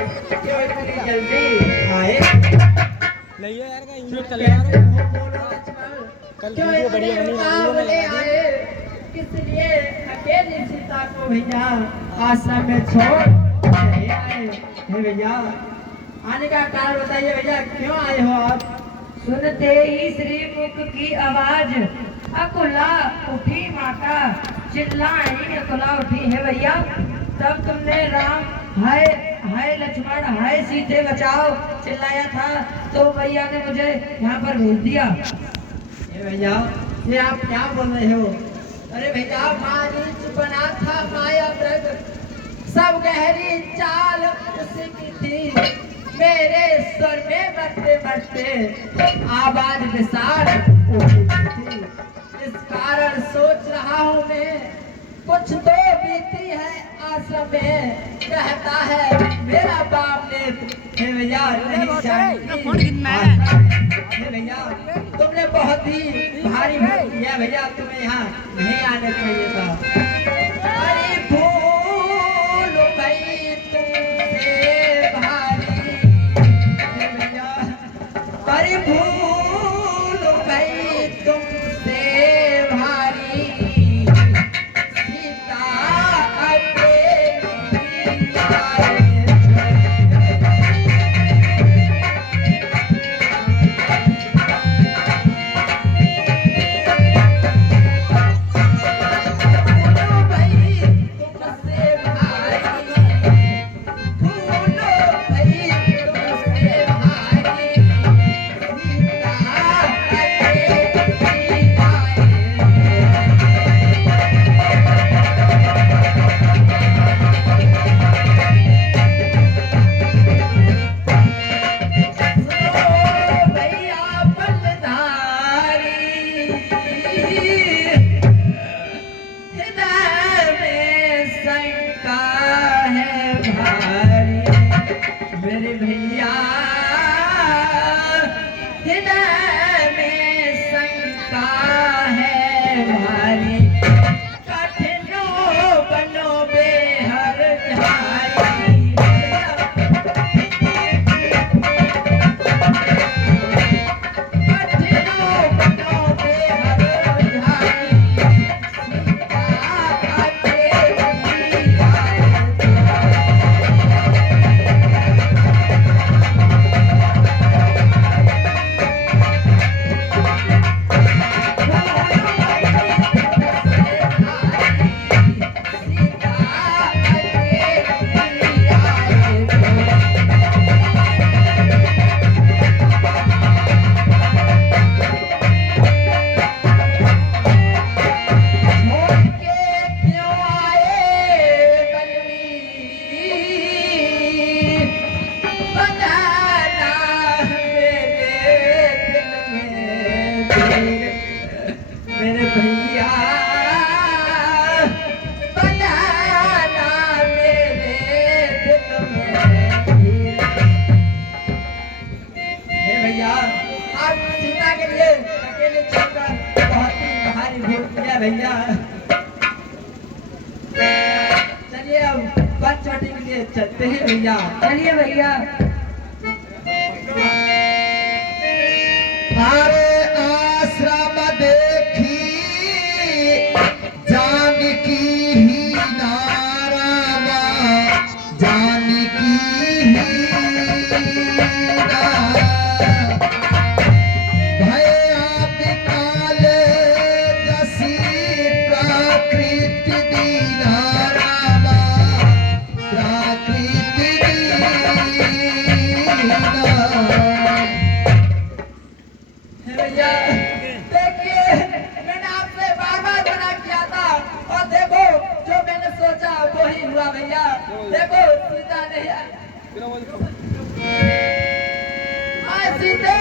क्यों इतनी जल्दी आए? नहीं है यार, कहीं शूट कर यार। कल क्यों वीडियो इतने बढ़िया बनी, उतावले आए? किस लिए अकेली सीता को भैया आश्रम में छोड़ चले आए? हे भैया, आने का कारण बताइए भैया, क्यों आए हो आप? सुनते ही श्री मुख की आवाज अकुला उठी माता, चिल्लाई अकुला उठी है भैया। तब तुमने राम हाय हाय लक्ष्मण हाय सीते बचाओ चिल्लाया था, तो भैया ने मुझे यहाँ पर भेज दिया। हे भैया, ये आप क्या बोल रहे हो? अरे भैया, मारीच बना था माया व्रत, सब गहरी चाल उसी की थी। मेरे स्वर में मरते मरते आवाज विशाल उसी की थी। इस कारण सोच रहा हूँ मैं, कुछ तो बीती है आश्रम में। कहता है मेरा बाप ने, हे भैया नहीं जानती। हे भैया, तुमने बहुत ही भारी भूल किया भैया, तुम्हें यहाँ नहीं आना चाहिए था। अरे भूल भई तुमसे भारी, हे भैया, अरे भूल भई तुमसे भारी, सीता अकेली आए। मेरे भैया हृदय में शंका है भारी, कठिनो बनो बेहर झारी। कठिनो बनो बेहर झारी, सीता अकेली आए। मेरे भैया बनाना मेरे दिल में धीर। हे भैया, आप सीता के लिए अकेले चलकर बहुत ही भारी भूल किया भैया। चलिए अब बस छोटी के लिए चलते हैं भैया। चलिए भैया। अरे आश्रम देखी जानकी ही नारामा, जानकी ही भया बिकाले जसी प्राकृति दीना रामा, प्राकृति दीना। भैया देखिए, मैंने आपसे बार बार मना किया था, और देखो जो मैंने सोचा वो ही हुआ भैया। देखो सीता नहीं आई, सीते।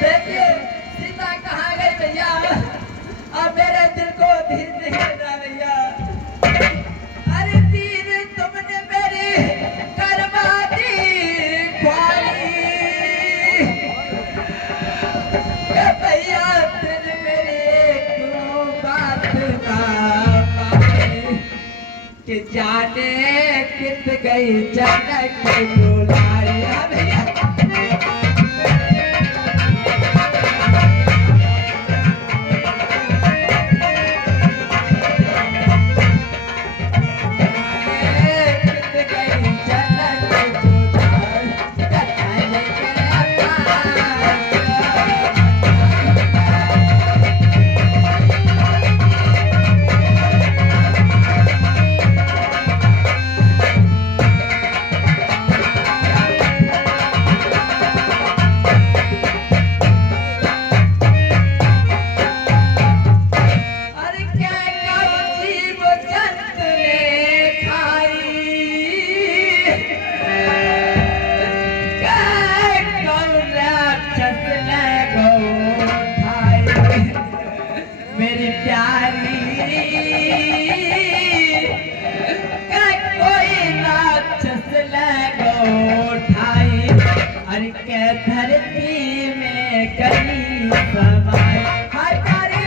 देखिए सीता कहाँ गई भैया, अब मेरे दिल को धीर नहीं देना भैया। अरे तीर तुमने मेरी करवा दी ख्वारी, कि जाने कित गई जनक बुलाए। भैया मेरी प्यारी कोई राक्षस लगो उठाई। अरे के धरती में कहीं समाई। हाय प्यारी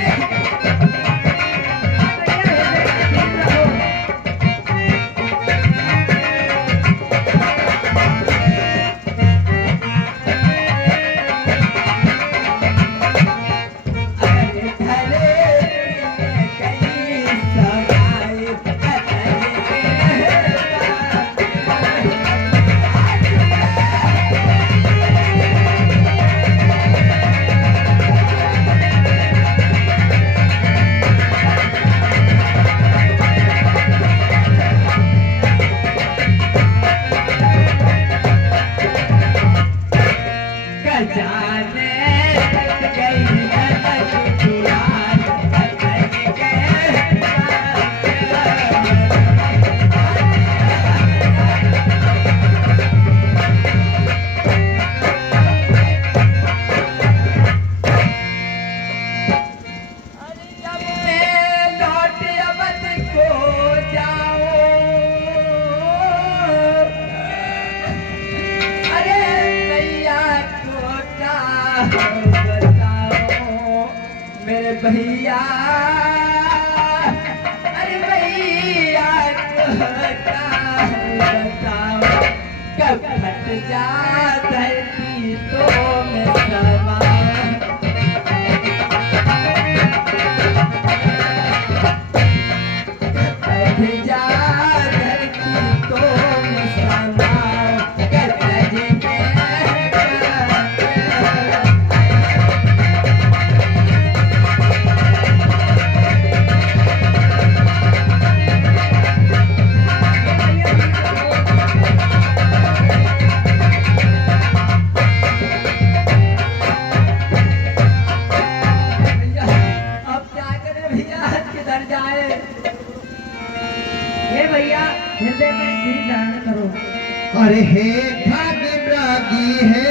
मेरे भैया। अरे भैया बताओ कब फट जा धरती तो मैं समाऊं। फट जा धरती तो मैं समाऊं। हृदय में गिरी धारण करो। अरे हे भाग्य रागी है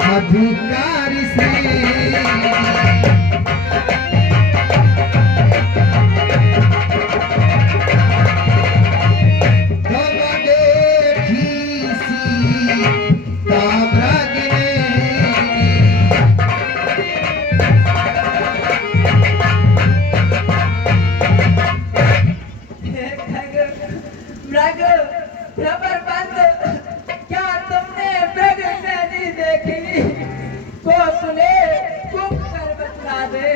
मधुकारी से क्या तुमने मृग नहीं देखी? कोकले कुक कर बतला दे।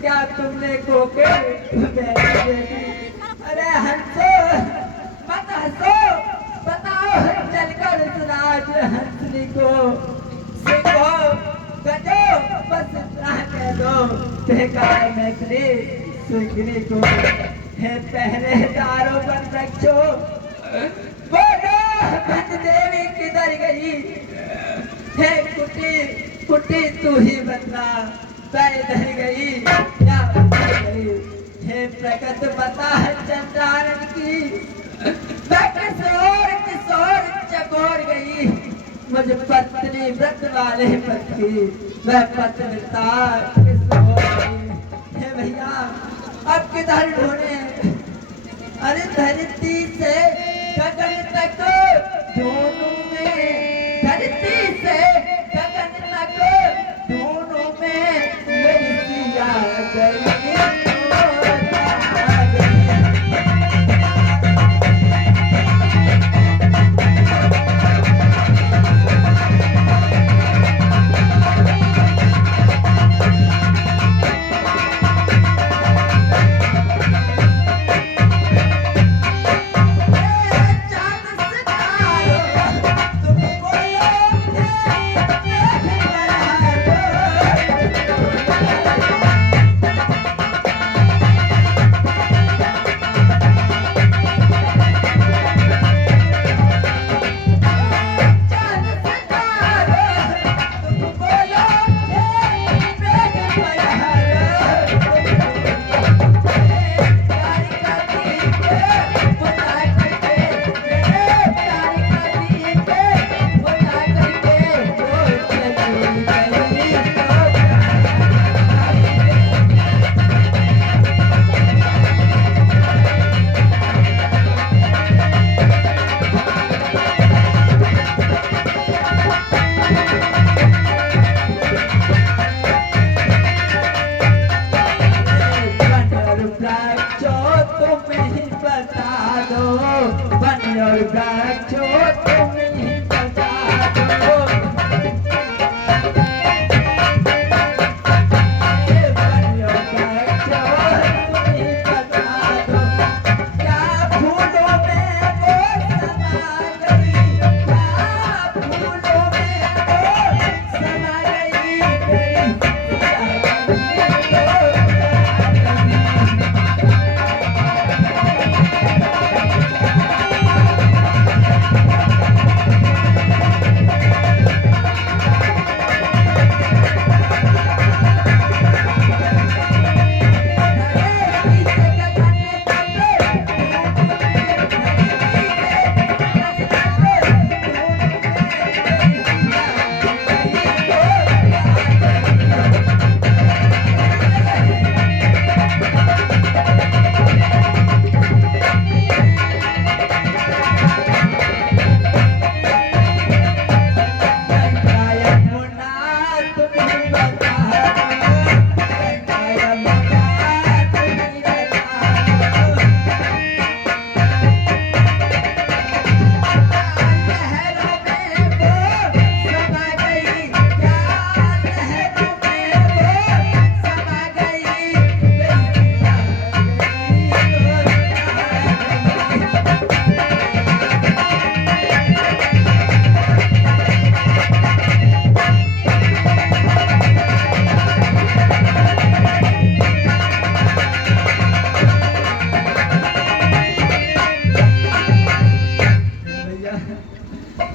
क्या तुमने कोके देखी? अरे हंसो मत हंसो, बताओ चलकर सुनाज हंसनी को। सिंहो गजो बस इतना कह दो, बेकार मैथिली सुगनी को। है पहरेदारों पर रखो, बोलो भट देवी किधर गई? है कुटी कुटी तू ही बता, इधर गई क्या उधर गई? हे प्रगत बता चंद्रानन की, मैं किशोर चकोर गई। मुझ पत्नी व्रत वाले पद की, मैं पत्नीता किशोर गई। हे भैया अब किधर ढूंढे? अरे धरती से गगन तक दोनों में, धरती से गगन तक दोनों में मेरी सिया गई।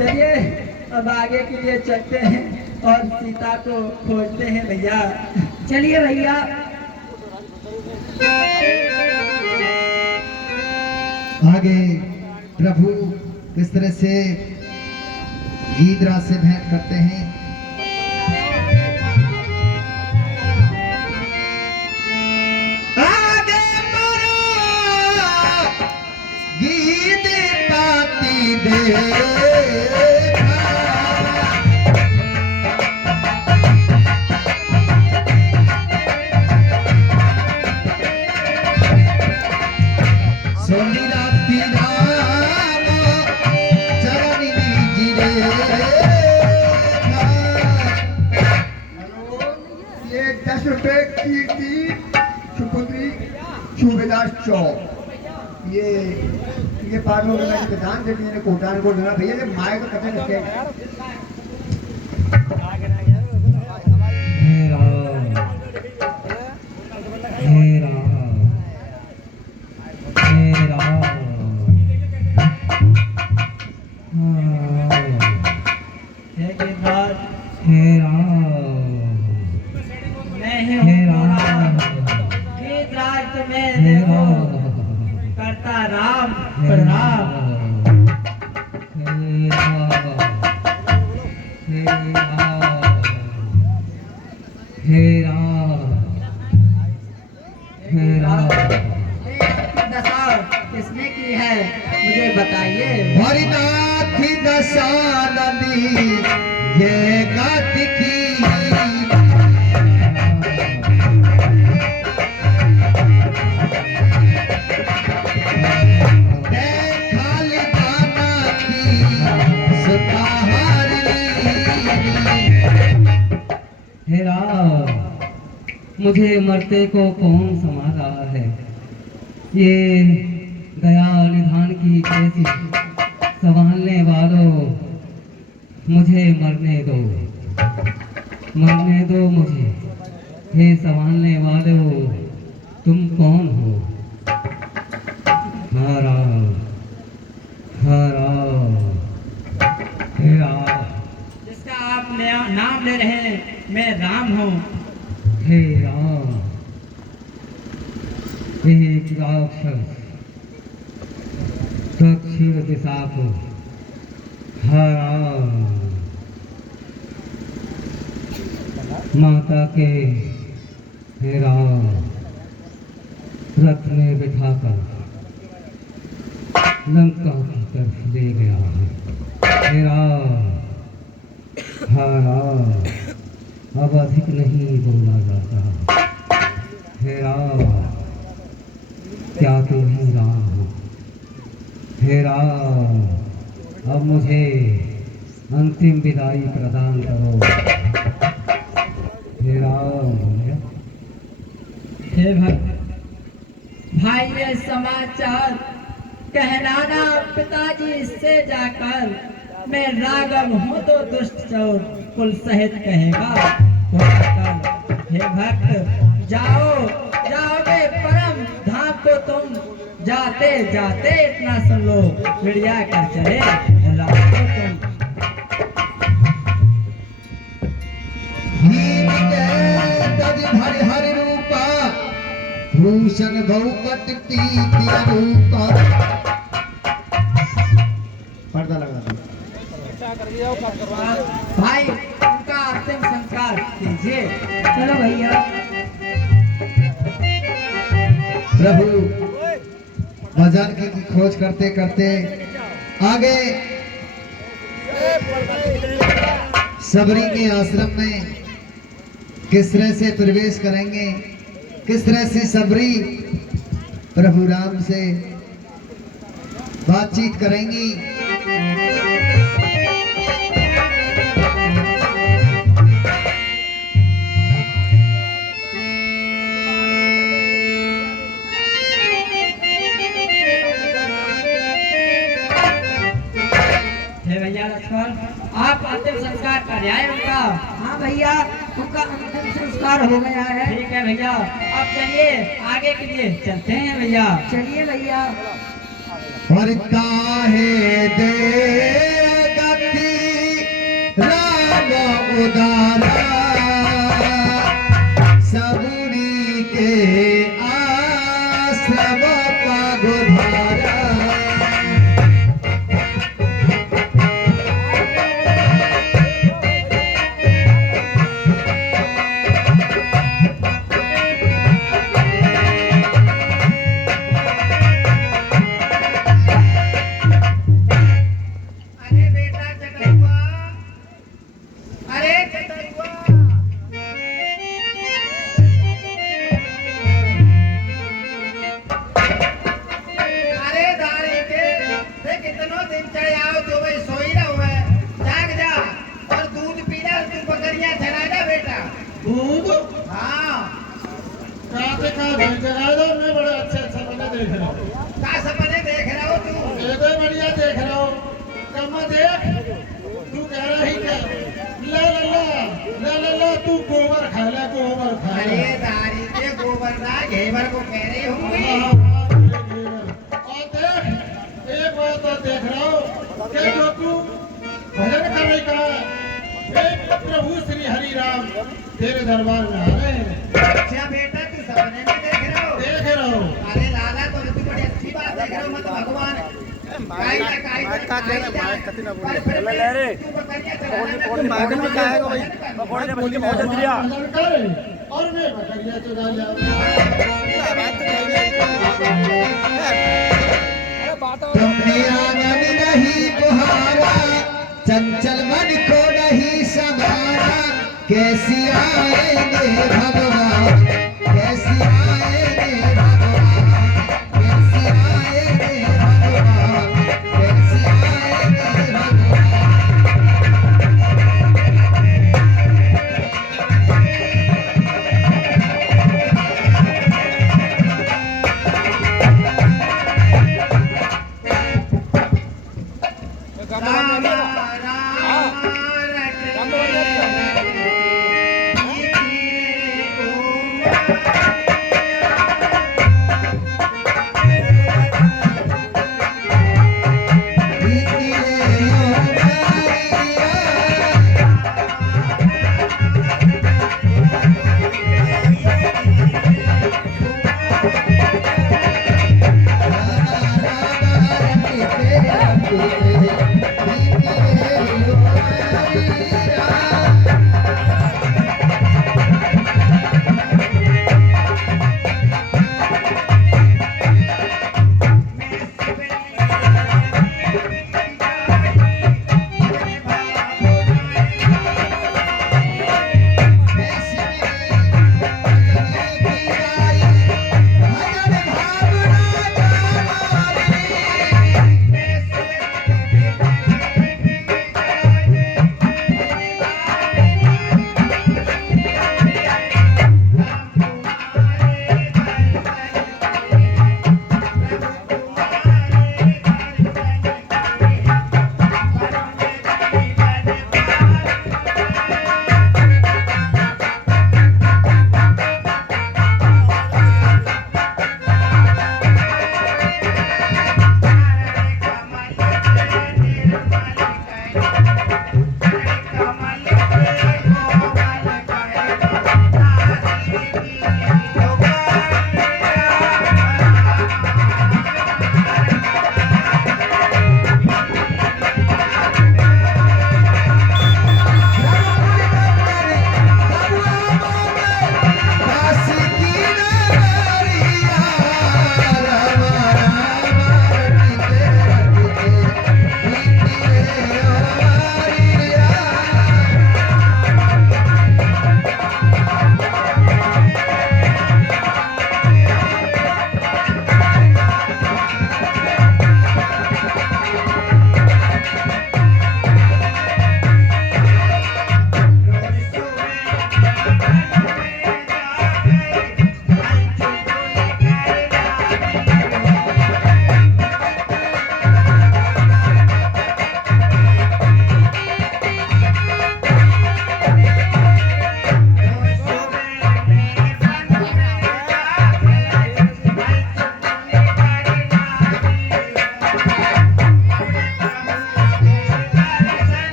चलिए अब आगे के लिए चलते हैं और सीता को खोजते हैं भैया। चलिए भैया। आगे प्रभु किस तरह से गीत राज से भेंट करते हैं। आगे बढ़ो, गीत पाती दे सोनी राती राम चरणी रे। ये 10 रुपए कीर्ति सुपुत्री सूबेदार चौक ये पार हो गया कि दान दे दिए कोटान को देना भैया ये माए को कथे रखे करता राम प्रणाम। दशा किसने की है मुझे बताइए। हरिनाथ दशा नदी ये गात की मुझे मरते को कौन संभाल रहा है। ये दया निधान की कैसी संभालने वालों मुझे मरने दो मुझे। हे संभालने वालों तुम कौन हो। हरा हरा जिसका आप नाम ले रहे हैं मैं राम हूँ। हे राम, एक राक्षस दक्षिण दिशा को हरा माता के हे राम रथ में बिठाकर लंका की तरफ ले गया है। हे राम हरा अब अधिक नहीं बोला जाता। हे राम क्या तुम ही राम हो। हे राम अब मुझे अंतिम विदाई प्रदान करो। हे राम। हे भक्त भाई ये समाचार कहलाना पिताजी से जाकर मैं राघव हूँ तो दुष्ट चोर कुल सहित कहेगा। हे भक्त जाओ जाओगे परम धाम को तुम जाते जाते इतना सुन लो चिड़िया कर चले राम को तुम। हरि रूपा भूषण बहुपट रूपा पर्दा लगा दो। भाई उनका अंतिम संस्कार कीजिए। चलो भैया। प्रभु भजन की खोज करते करते आगे सबरी के आश्रम में किस तरह से प्रवेश करेंगे, किस तरह से सबरी प्रभु राम से बातचीत करेंगी। आप अंतिम संस्कार कर आए उनका। हाँ भैया उनका अंतिम संस्कार हो गया है। ठीक है भैया अब चलिए आगे के लिए चलते हैं भैया। चलिए भैया। और काहे दे गति उदारा सबरी के आश्रम पगुधारा अरे बेटा चटरुआ, अरे चटरुआ। अरे दारी के देख कितनो दिन चढ़े आओ तो भाई सोई रहो है, जाग जा और दूध पी जा, तू बकरियां चरा जा बेटा। दूध हाँ, कहाँ से कहाँ भेज रहा है? मैं बड़े अच्छे सपने देख रहा हूँ। क्या सपने देख रहा हो तू? एकदम बढ़िया देख रहा हूँ। कम्मा देख, तू कह रहा ही क्या? ला ला ला ला ला ला, तू गोबर खा ले, गोबर खा ले। अरे दारी के गोबर ना घेवर को कह रही होंगी। और देख, एक बात और देख रहा हूँ कि जो तू भजन कर रही का, एक प्रभु श्री हरि राम तेरे दरबार में आ रहे हैं। अच्छा बेटा तू सपने में देख रहा हो? देख रहा हूँ। अरे लाला तो तू बड़ी अच्छी बात देख रहा हो, मत भगवान काई ना काई पर फिर तू बकरियां चराना भजन कर और मैं बकरियां चुरा लाऊं। तुमने आंगन नहीं बुहारा चंचल मन को नहीं संभारा कैसी आएंगे भगवान कैसी आएंगे भगवान कैसी आएंगे भगवान कैसी आएंगे भगवान राम राम रटे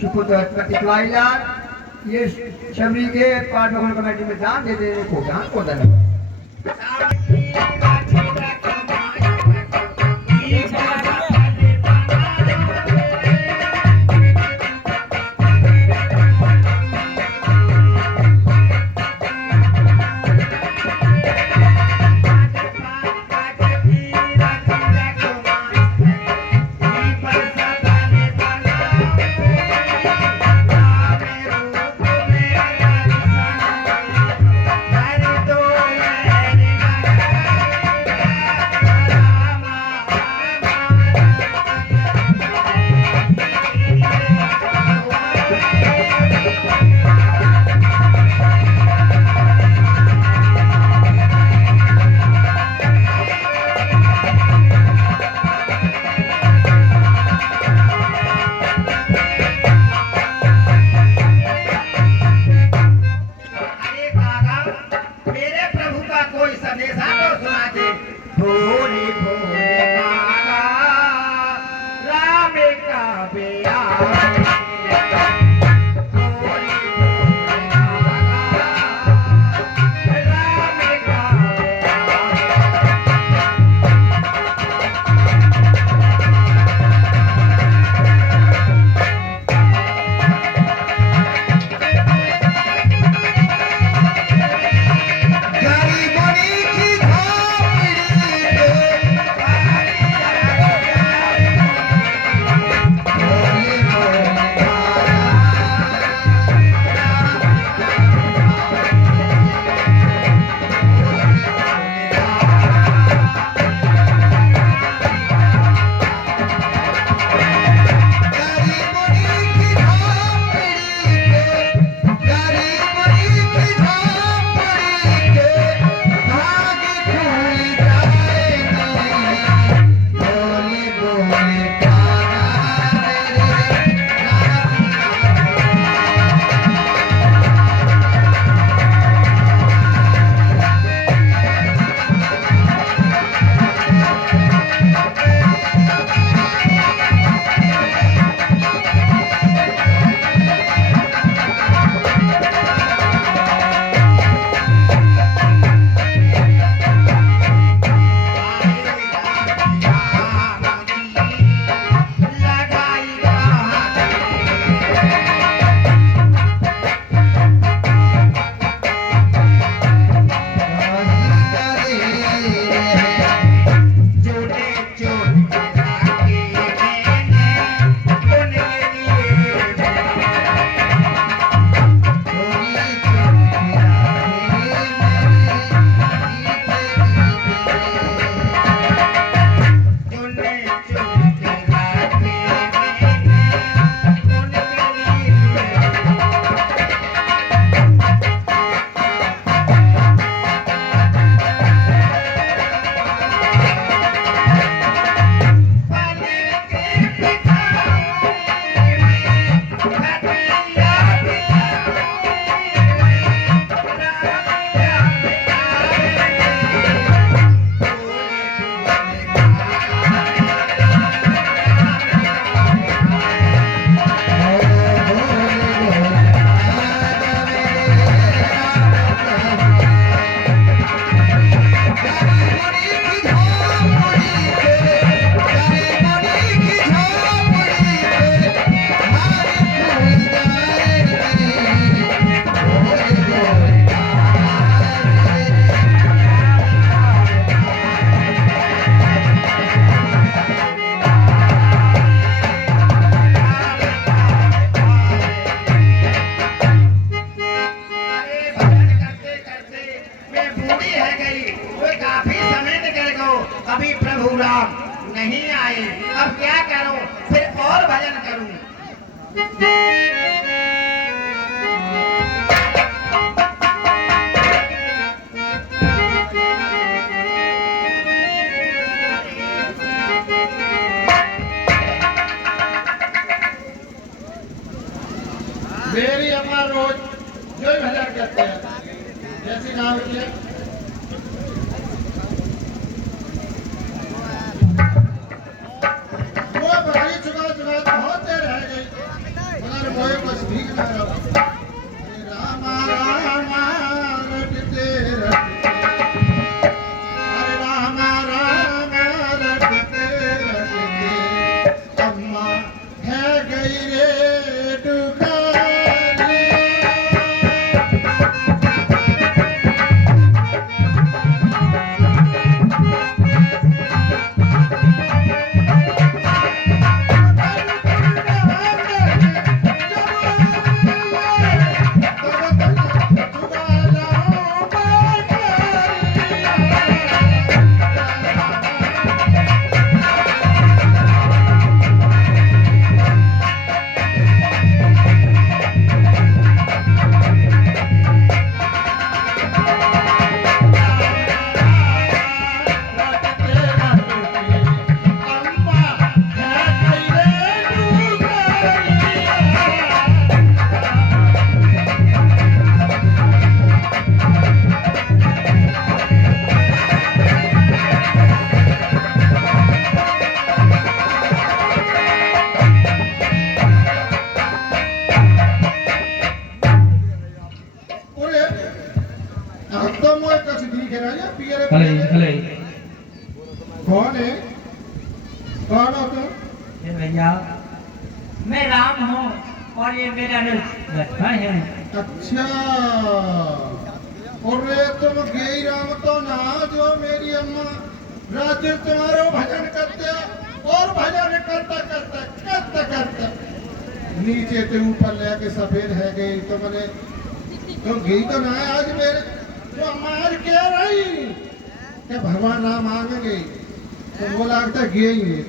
सुपुत्र इतवाई लाल ये शबरी के पाठ भवन कमेटी में दान दे देने को दान को देना नहीं आए, अब क्या करूं, फिर और भजन करूं। मेरी अम्मा रोज जो ही भजन कहते हैं, जैसी कहा होती है वो बकरी चुका बहुत देर रह गई। तो ये कुछ ठीक ना हो। अरे रामा रामा रटते रटते, अरे रामा रामा रटते रटते, अम्मा है गई रे डुगारी। हले हले कौन है? कौन हो तुम? ये भैया मैं राम हूँ और ये मेरा लक्ष्मण है। अच्छा, और रे तुम गई राम तो ना जो मेरी अम्मा रात्रि तुम्हारो भजन करते और भजन करता करता करता करता नीचे से ऊपर लेके सफेद है गई। तो मैंने तुम गई तो ना आज मेरे तो अम्मा आज कह रही कि भगवान राम आ गए, तो वो लगता गए ही नहीं।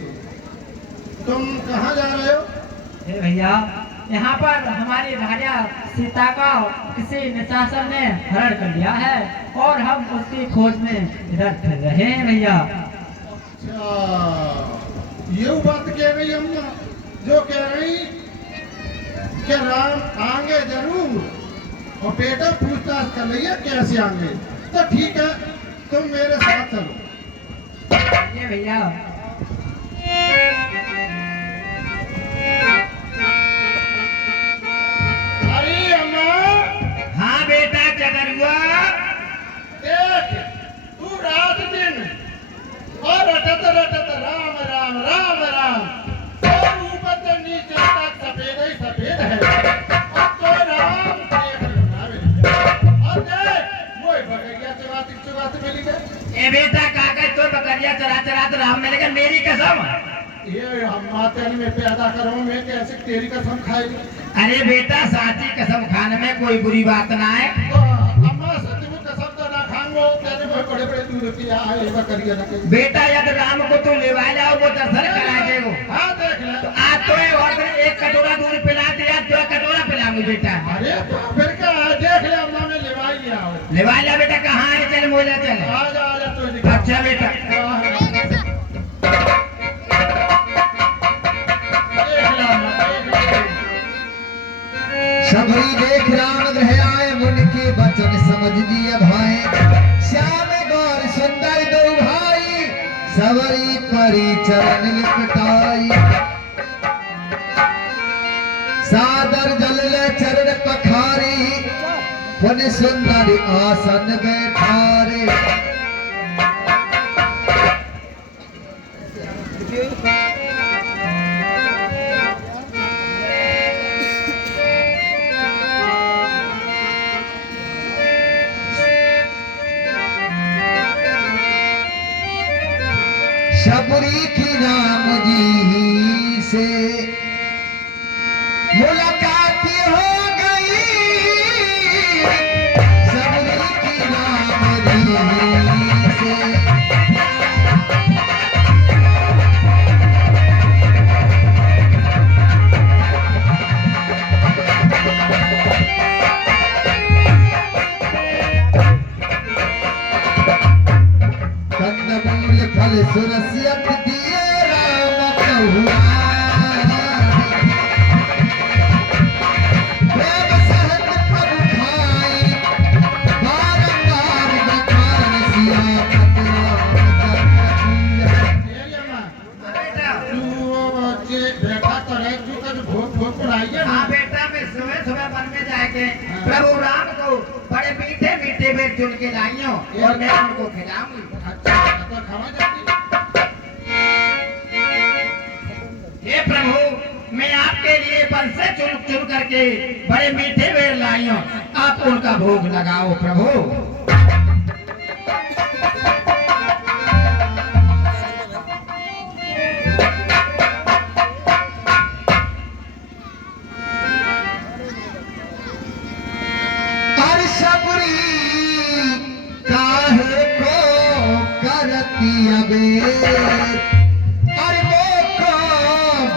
तुम कहाँ जा रहे हो? हे भैया यहाँ पर हमारी राजा सीता का किसी निशाचर ने हरण कर लिया है और हम उसकी खोज में इधर फिर रहे हैं भैया। अच्छा, ये बात कह रही अम्मा जो कह रही कि राम आएंगे जरूर और बेटा पूछताछ कर लिया कैसे आएंगे। तो ठीक है, तुम मेरे साथ चलो। ये भैया अरे अम्मा, हाँ बेटा चकरुआ, देख तू रात दिन और रटत रटत राम राम राम राम और ऊपर से नीचे तक सफेद ही सफेद है। और तो राम देख और देख वो बगैया चुराते मिली गए। ए बेटा कागज तो बकरिया चरा चरा तो राम मिलेगा, मेरी कसम। ये अम्मा तेल में पैदा करो, मैं कैसे तेरी कसम खाई? अरे बेटा साची कसम खाने में कोई बुरी बात ना है। तो अम्मा सच में कसम तो ना खाऊंगा, तेरे में बड़े बड़े दूध की आए बकरिया ना कहीं। बेटा यदि राम को तू लेवा जाओ वो दर्शन कराएंगे वो। हाँ देख ले। तो आज तो ये और एक कटोरा दूध पिला दिया, दो कटोरा पिलाऊंगी बेटा। अरे तो फिर क्या देख ले अम्मा में लेवाई गया हो। लेवा जा बेटा, कहाँ है? चल मोले चल। आजा तो दिखा। अच्छा बेटा, सबरी देख राम ग्रह आए, मुनि के वचन समझ लिए भाई। श्याम गौर सुंदर दो भाई, सबरी परी चरण लिपटाई। सादर जल ले चरण पखारी, पुन सुंदर आसन बैठारे। शबरी की राम जी से मुलाकात हो गई, शबरी की राम जी से। कंदमूल फल सुरसियत दिए राम कहुआ, प्रेम सहत पर खाई, बारंबार बखान सियापत राम मेरी अम्मा तू जे बेटा करे तू कर भोग भोग पढ़ाई है ना। हाँ बेटा मीठे बेर चुन के लाई हूँ और मैं उनको खिलाऊंगी। अच्छा तो खावा जाती। हे प्रभु, मैं आपके लिए फल से चुन चुन करके बड़े मीठे बेर लाई हूँ, आप उनका भोग लगाओ प्रभु। और सबरी काहे को करती अबेर, और वो को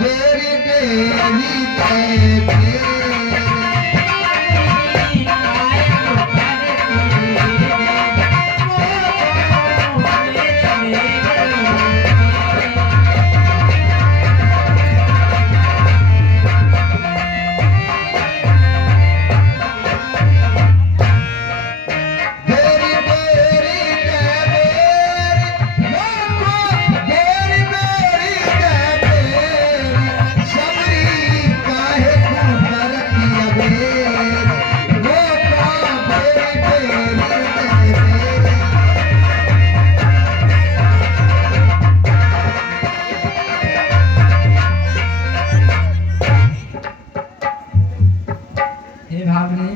बेरी बेरी दे हे भावने,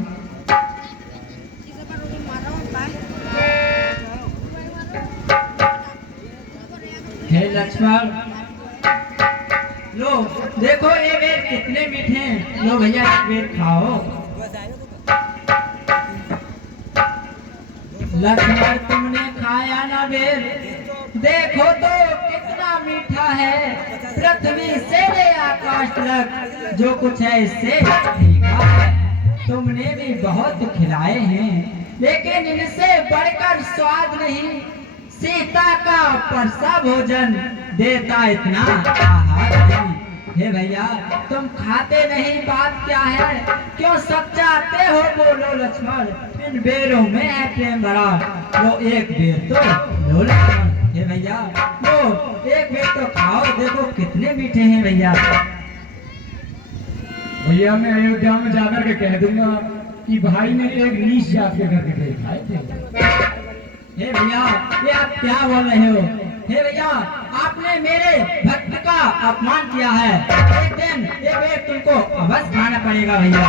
हे लक्ष्मण, लो देखो ये बेर कितने मीठे हैं। लो भैया एक बेर खाओ। लक्ष्मण, तुमने खाया ना बेर? देखो तो कितना मीठा है। पृथ्वी से ले आकाश तक जो कुछ है इससे तीखा है। तुमने भी बहुत खिलाए हैं, लेकिन इनसे बढ़कर स्वाद नहीं। सीता का परसा भोजन देता इतना आहार नहीं। हे भैया, तुम खाते नहीं, बात क्या है? क्यों सच्चाते हो? बोलो लक्ष्मण, इन बेरों में है प्रेम भरा। लो एक बेर तो लो लक्ष्मण। हे भैया, लो एक बेर तो खाओ, देखो कितने मीठे हैं भैया। भैया मैं अयोध्या में जाकर के कह दूंगा कि भाई ने एक नीच जात के घर के खाए थे। हे भैया, ये आप क्या बोल रहे हो? हे भैया, आपने मेरे भक्त का अपमान किया है। एक दिन ये बेर तुमको अवश्य खाना पड़ेगा भैया।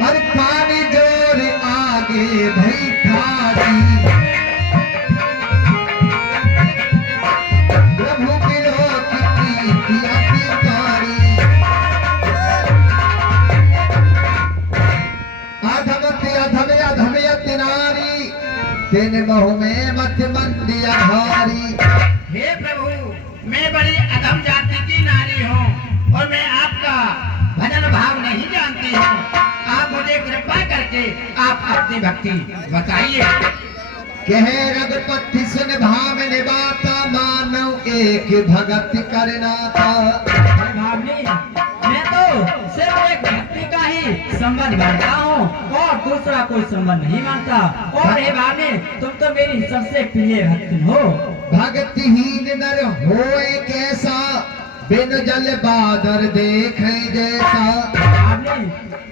और पानी जोर आगे भई ठाड़ी, प्रभु बिलो की प्रीति अति कारी। अधमति अधम अधमयति नारी, तेने बहु में मत मंदिया भारी। हे प्रभु, मैं बड़ी अधम जाति की नारी हूँ और मैं आपका भजन भाव नहीं जानती हूँ। आप मुझे कृपा करके आप अपनी भक्ति बताइए। कहे रघुपति सुन भामिनी बाता, मानव एक भगत करना था। हे भावनी, मैं तो सिर्फ एक भक्ति का ही संबंध मानता हूँ और दूसरा कोई संबंध नहीं मानता। और हे भावनी, तुम तो मेरी सबसे प्रिय भक्त हो। भक्तिहीन नर होए कैसा, बिन जल बादर देखे जैसा। भावनी,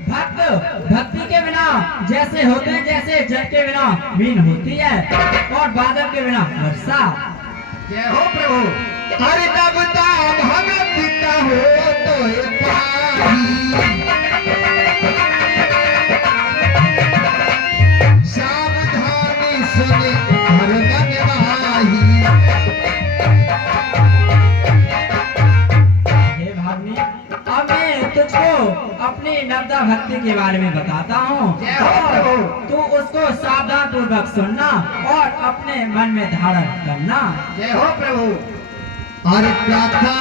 भक्त भक्ति के बिना जैसे होते हैं, जैसे जल के बिना मीन होती है और बादल के बिना वर्षा। जय हो प्रभु। हरि नवता भगत का हो तो पाही, सावधानी सुने हर मन माही। हे भावनी, अब मैं तुझको अपनी नवदा भक्ति के बारे में बताता हूँ। तू उसको सावधान पूर्वक सुनना और अपने मन में धारण करना। जय हो प्रभु। और प्रथमा